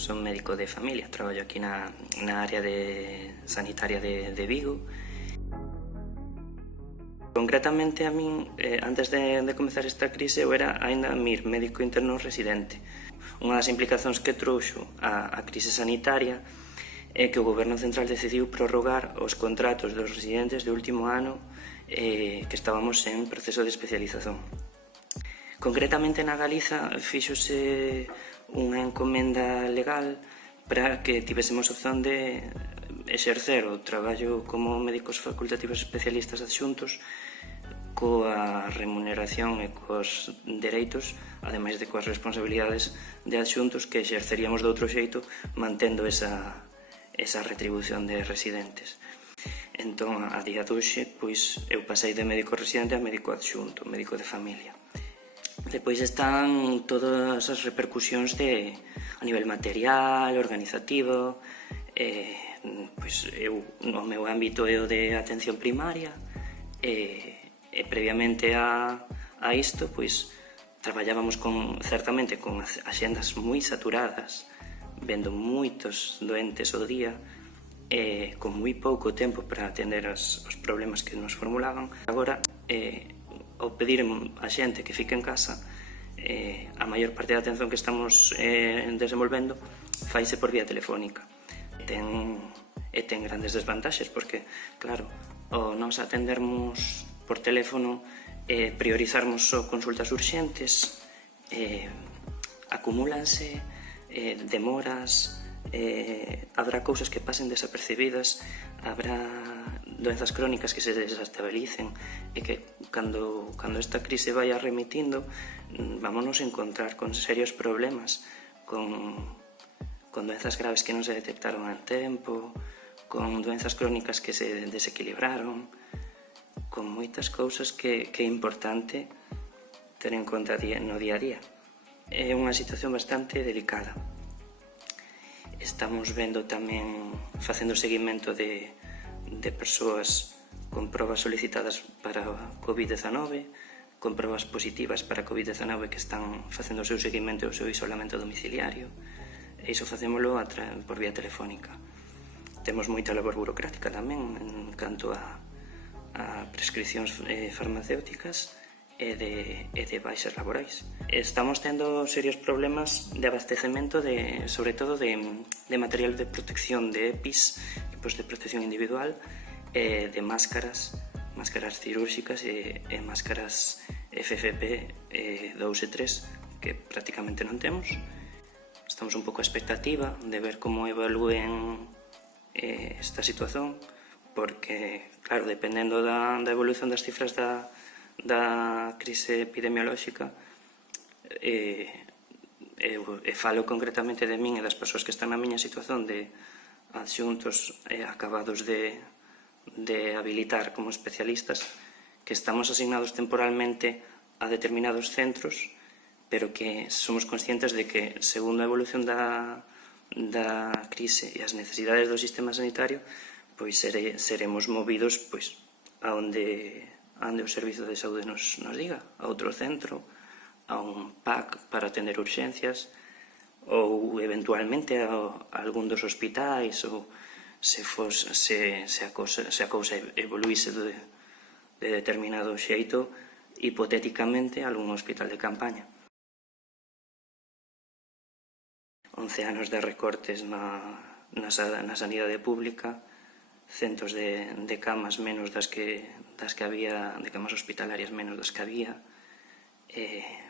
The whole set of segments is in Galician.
son médico de familia, traballo aquí na área sanitaria de Vigo. Concretamente a min, antes de comezar esta crise, eu era aínda médico interno residente. Unha das implicacións que trouxo a crise sanitaria é que o Goberno Central decidiu prorrogar os contratos dos residentes de último ano que estábamos en proceso de especialización. Concretamente na Galiza fíxose unha encomenda legal para que tivésemos opción de exercer o traballo como médicos facultativos especialistas adxuntos coa remuneración e cos dereitos, ademais de coas responsabilidades de adxuntos que exerceríamos de outro xeito mantendo esa retribución de residentes. Entón, a día de hoxe, pois, eu pasei de médico residente a médico adxunto, médico de familia. Depois están todas as repercusións a nivel material, organizativo. Pois eu, no meu ámbito é o de atención primaria e previamente a isto, pois traballábamos certamente con axendas moi saturadas, vendo moitos doentes ao día e con moi pouco tempo para atender os problemas que nos formulaban. Agora, ao pedir a xente que fique en casa, a maior parte da atención que estamos desenvolvendo faise por vía telefónica. Ten grandes desvantaxes porque, claro, ao nos atendermos por teléfono, priorizarmos só consultas urxentes, acumúlanse demoras, habrá cousas que pasen desapercibidas, habrá doenzas crónicas que se desestabilicen e que cando esta crise vai remitindo vámonos encontrar con serios problemas, con doenzas graves que non se detectaron a tempo, con doenzas crónicas que se desequilibraron, con moitas cousas que é importante ter en conta no día a día. É unha situación bastante delicada. Estamos vendo tamén, facendo seguimento de persoas con probas solicitadas para COVID-19, con probas positivas para COVID-19 que están facendo o seu seguimento e o seu isolamento domiciliario, e iso facémolo por vía telefónica. Temos moita labor burocrática tamén en canto a prescripcións farmacéuticas e de baixas laborais. Estamos tendo serios problemas de abastecemento sobre todo de material de protección, de EPIs, equipos de protección individual, de máscaras cirúrxicas e máscaras FFP2 e 3 que prácticamente non temos. Estamos un pouco a expectativa de ver como evalúen esta situación, porque, claro, dependendo da evolución das cifras da crise epidemiolóxica, falo concretamente de min e das persoas que están na miña situación de adxuntos acabados de habilitar como especialistas, que estamos asignados temporalmente a determinados centros, pero que somos conscientes de que, segundo a evolución da crise e as necesidades do sistema sanitario, pois seremos movidos a onde o Servizo de Saúde nos diga, a outro centro, a un PAC para atender urxencias, ou eventualmente a algún dos hospitais, ou se a cousa evoluíse de determinado xeito, hipotéticamente a algún hospital de campaña. 11 anos de recortes na sanidade pública, centos de camas menos das que había, de camas hospitalarias menos das que había,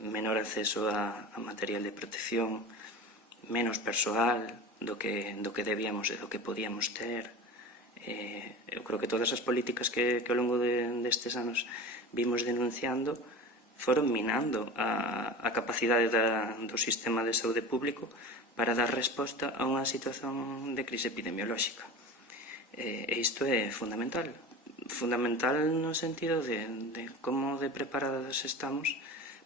menor acceso a material de protección, menos persoal do que debíamos e do que podíamos ter. Eu creo que todas as políticas que ao longo destes anos vimos denunciando foron minando a capacidade do sistema de saúde público para dar resposta a unha situación de crise epidemiolóxica. E isto é fundamental no sentido de como de preparadas estamos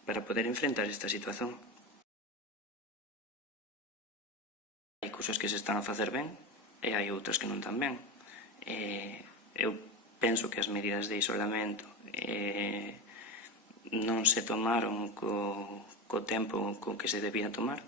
para poder enfrentar esta situación. Hai cousas que se están a facer ben e hai outras que non tan ben. Eu penso que as medidas de isolamento non se tomaron co tempo co que se debía tomar.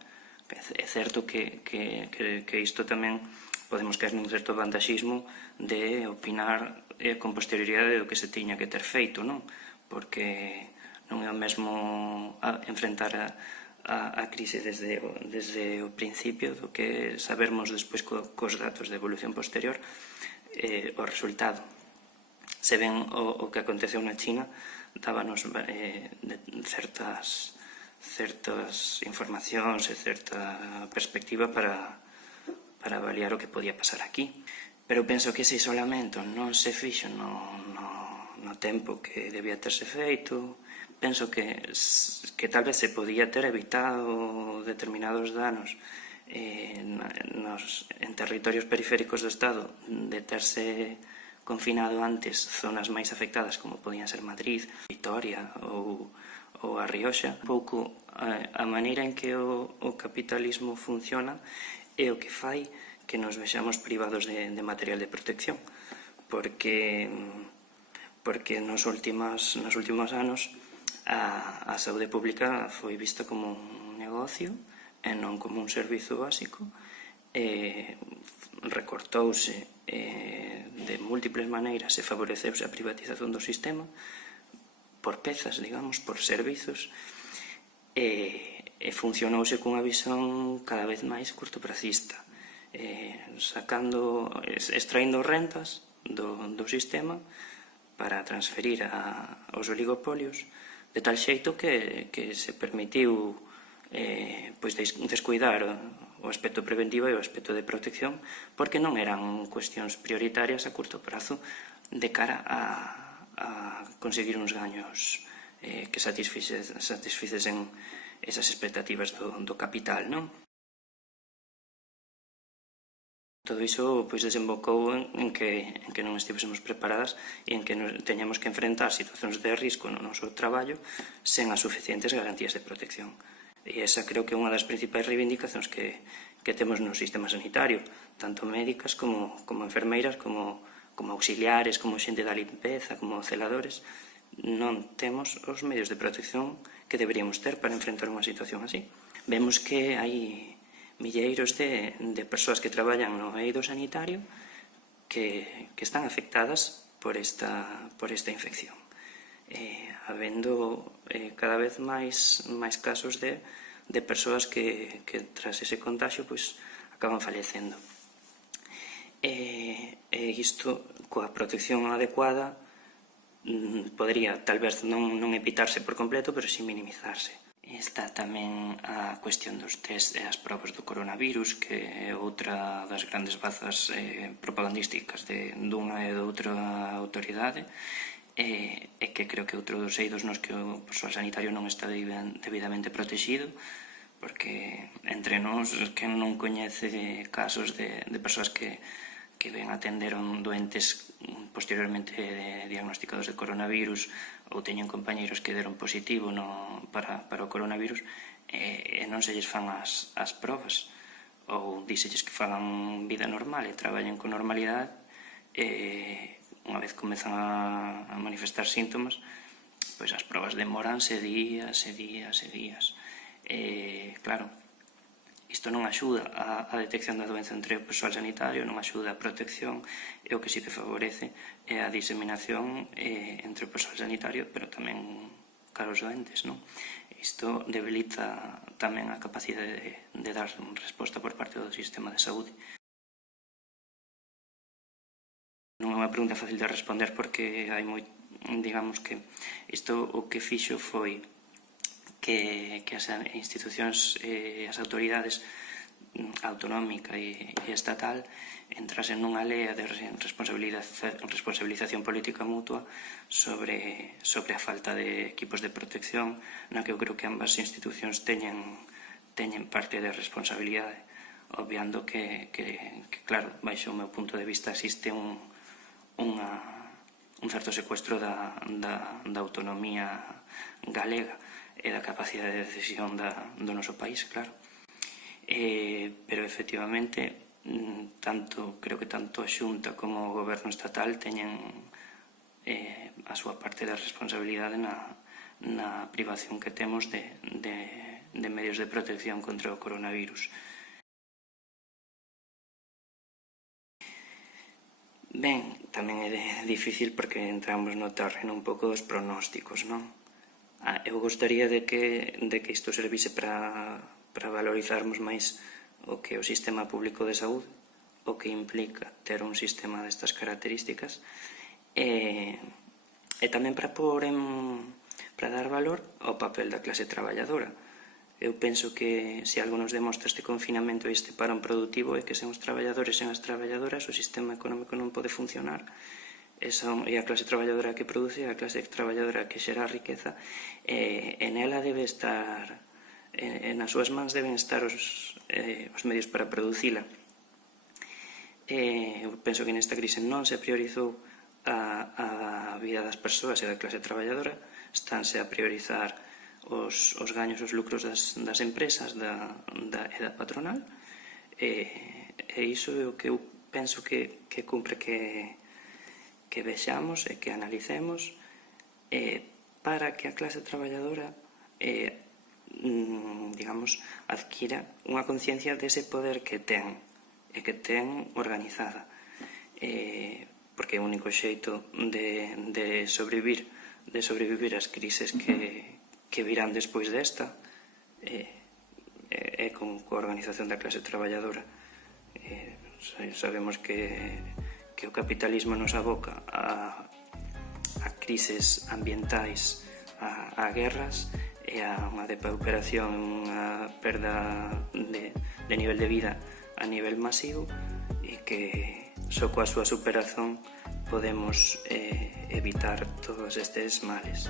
É certo que isto tamén podemos caer nun certo vantaxismo de opinar con posterioridade do que se tiña que ter feito, non? Porque non é o mesmo enfrentar a crise desde o principio do que sabermos despois cos datos de evolución posterior o resultado. Se ven o que aconteceu na China, dábanos certas informacións e certa perspectiva para avaliar o que podía pasar aquí. Pero penso que ese isolamento non se fixo no tempo que debía terse feito. Penso que tal vez se podía ter evitado determinados danos en territorios periféricos do Estado de terse confinado antes zonas máis afectadas como podían ser Madrid, Vitoria ou a Rioxa. Un pouco a maneira en que o capitalismo funciona é o que fai que nos vexamos privados de material de protección, porque nos últimos anos a saúde pública foi vista como un negocio e non como un servizo básico. Recortouse de múltiples maneiras e favoreceuse a privatización do sistema por pezas, digamos, por servizos, e funcionouse cunha visión cada vez máis cortopracista, extraindo rentas do sistema para transferir aos oligopolios, de tal xeito que se permitiu descuidar o aspecto preventivo e o aspecto de protección, porque non eran cuestións prioritarias a curto prazo de cara a conseguir uns gaños que satisficesen esas expectativas do capital, non? Todo iso desembocou en que non estivésemos preparadas e en que teñamos que enfrentar situacións de risco no noso traballo sen as suficientes garantías de protección. E esa creo que é unha das principais reivindicacións que temos no sistema sanitario, tanto médicas como enfermeiras, como auxiliares, como xente da limpeza, como celadores. Non temos os medios de protección que deberíamos ter para enfrentar unha situación así. Vemos que hai milleiros de persoas que traballan no eido sanitario que están afectadas por esta infección, habendo cada vez máis casos de persoas que tras ese contagio acaban falecendo. E isto, coa protección adecuada, podría tal vez non evitarse por completo, pero si minimizarse. Está tamén a cuestión dos test e as probas do coronavirus, que é outra das grandes bazas propagandísticas dunha e doutra autoridade, e que creo que outro dos eidos nos que o persoal sanitario non está debidamente protegido, porque entre nós, quen non coñece casos de persoas que ben atenderon doentes posteriormente diagnosticados de coronavirus ou teñen compañeiros que deron positivo para o coronavirus e non se lles fan as probas ou díselles que fagan vida normal e traballen con normalidade e unha vez comezan a manifestar síntomas as probas demoranse días e días e días claro, isto non axuda á detección da doenza entre o persoal sanitario, non axuda á protección e o que sí que favorece é a diseminación entre o persoal sanitario, pero tamén cara aos doentes, non? Isto debilita tamén a capacidade de dar resposta por parte do sistema de saúde. Non é unha pregunta fácil de responder porque hai digamos que isto o que fixo foi que as institucións e as autoridades autonómica e estatal entrasen nunha lea de responsabilización política mutua sobre a falta de equipos de protección, na que eu creo que ambas institucións teñen parte de responsabilidade, obviando que claro, baixo o meu punto de vista existe un certo secuestro da autonomía galega e da capacidade de decisión do noso país, claro. Pero efectivamente creo que tanto a Xunta como o goberno estatal teñen a súa parte da responsabilidade na privación que temos de medios de protección contra o coronavirus. Ben, tamén é difícil porque entramos no terreno un pouco dos pronósticos, non? Eu gostaría de que isto servise para valorizarmos máis o que é o sistema público de saúde, o que implica ter un sistema destas características, e tamén para dar valor ao papel da clase traballadora. Eu penso que se algo nos demostra este confinamento e este parón productivo é que sen os traballadores e as traballadoras o sistema económico non pode funcionar. É a clase traballadora que produce, a clase traballadora que xera a riqueza, e nela debe estar, nas súas mans deben estar os medios para producila. Eu penso que nesta crise non se priorizou a vida das persoas e da clase traballadora, estánse a priorizar os gaños, os lucros das empresas e da patronal, e iso é o que eu penso que cumpre que vexamos e que analicemos para que a clase traballadora digamos, adquira unha conciencia dese poder que ten e que ten organizada, porque é o único xeito de sobrevivir as crises que virán despois desta é con a organización da clase traballadora. Sabemos que o capitalismo nos aboca a crises ambientais, a guerras e a unha depauperación, unha perda de nivel de vida a nivel masivo, e que só coa súa superación podemos evitar todos estes males.